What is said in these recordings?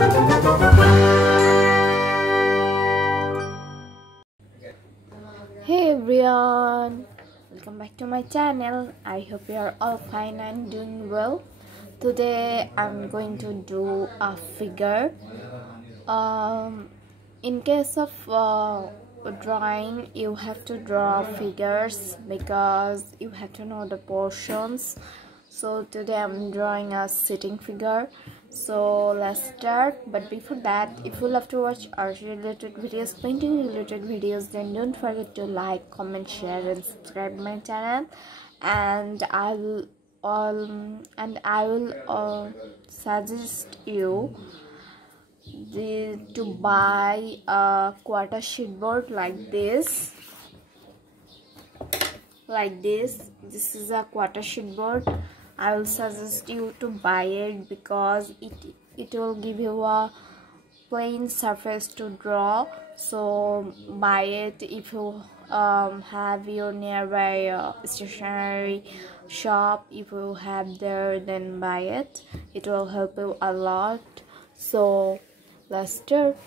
Hey everyone, welcome back to my channel. I hope you are all fine and doing well. Today I'm going to do a figure. In case of drawing, you have to draw figures because you have to know the portions. So today I'm drawing a sitting figure. So let's start. But before that, if you love to watch art related videos, painting related videos, then don't forget to like, comment, share and subscribe my channel. And I will suggest you to buy a quarter sheet board like this. This is a quarter sheet board. I will suggest you to buy it because it will give you a plain surface to draw. So buy it if you have your nearby stationery shop. If you have there, then buy it. It will help you a lot. So let's start.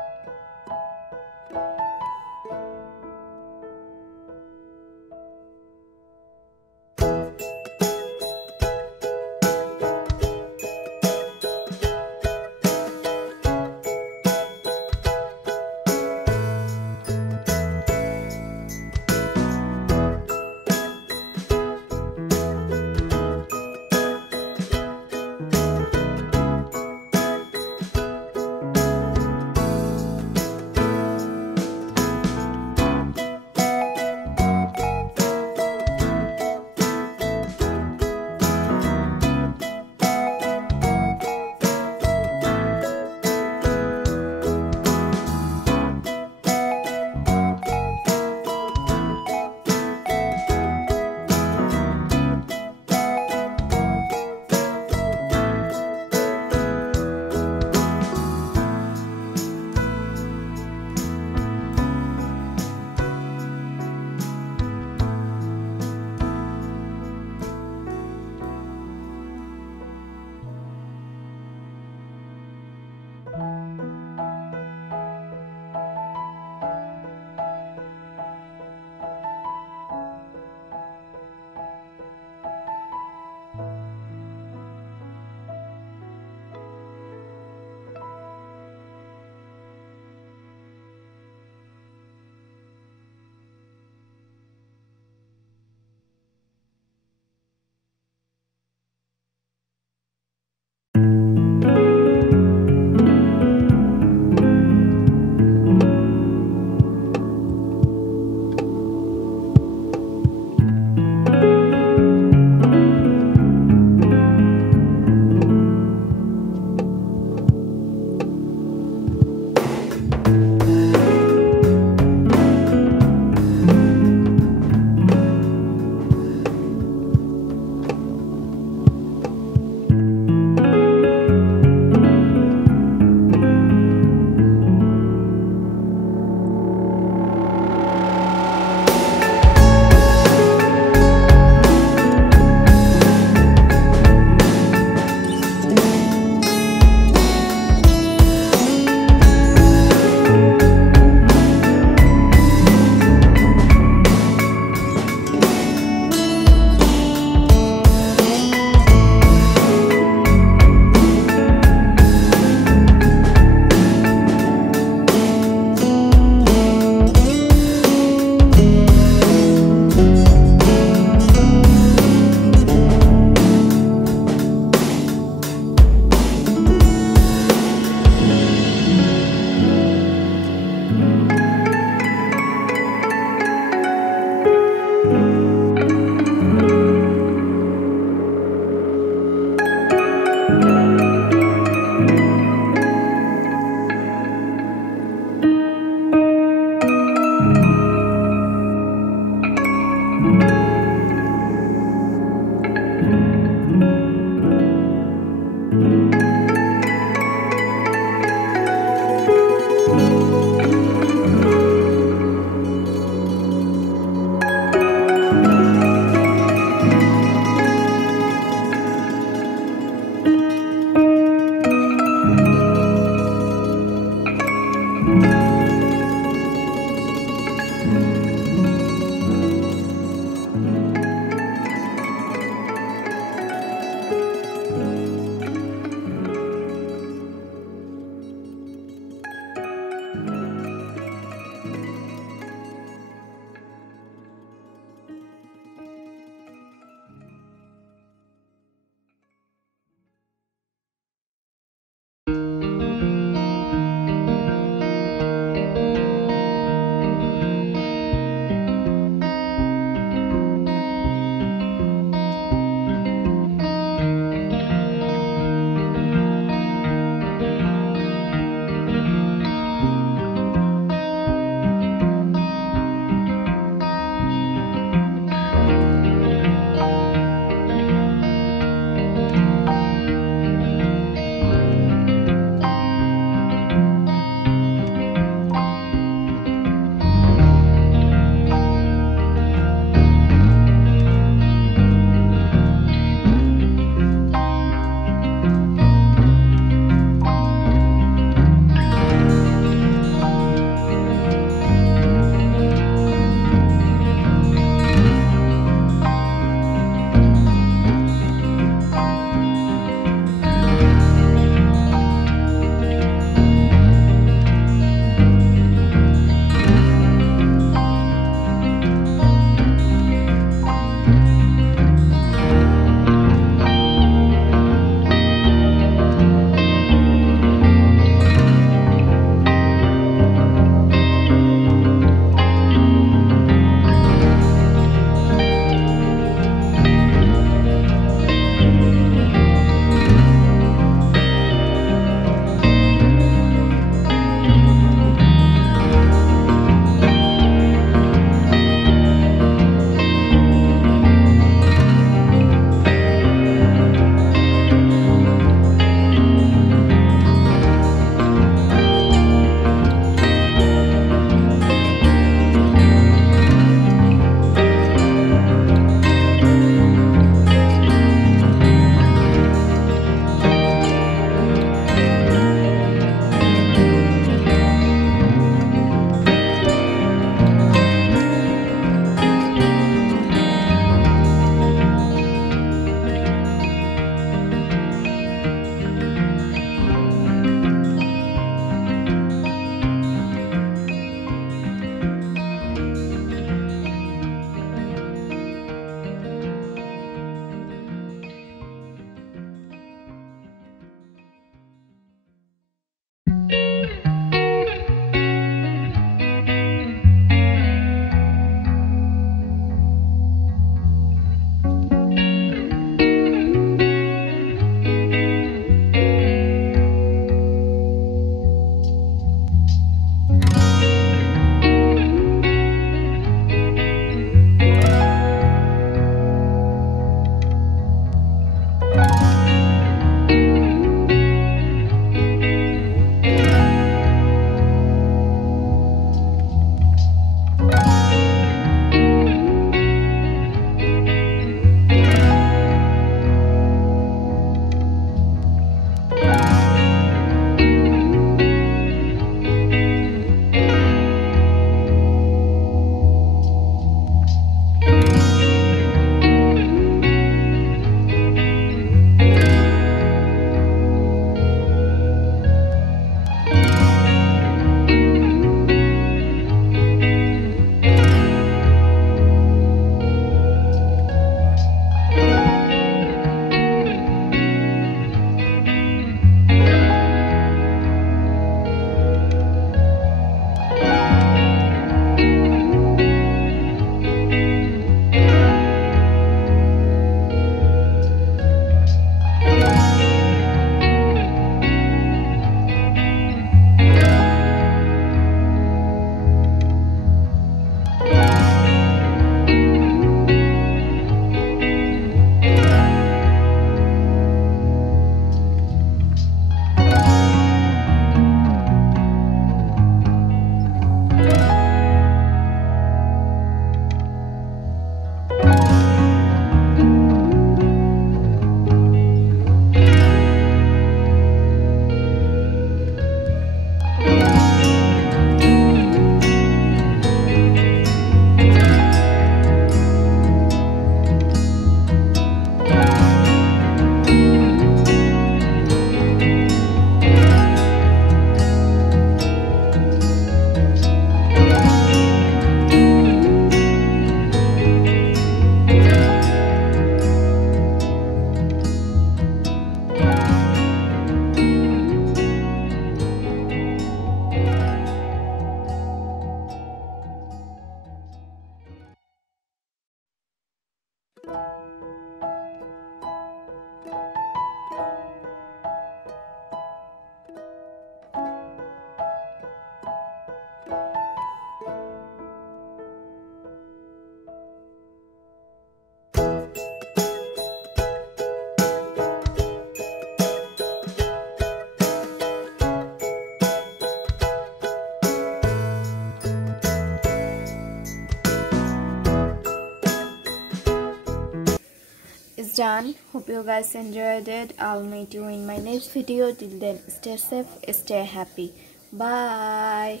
done. Hope you guys enjoyed it. I'll meet you in my next video. Till then, stay safe, stay happy. Bye.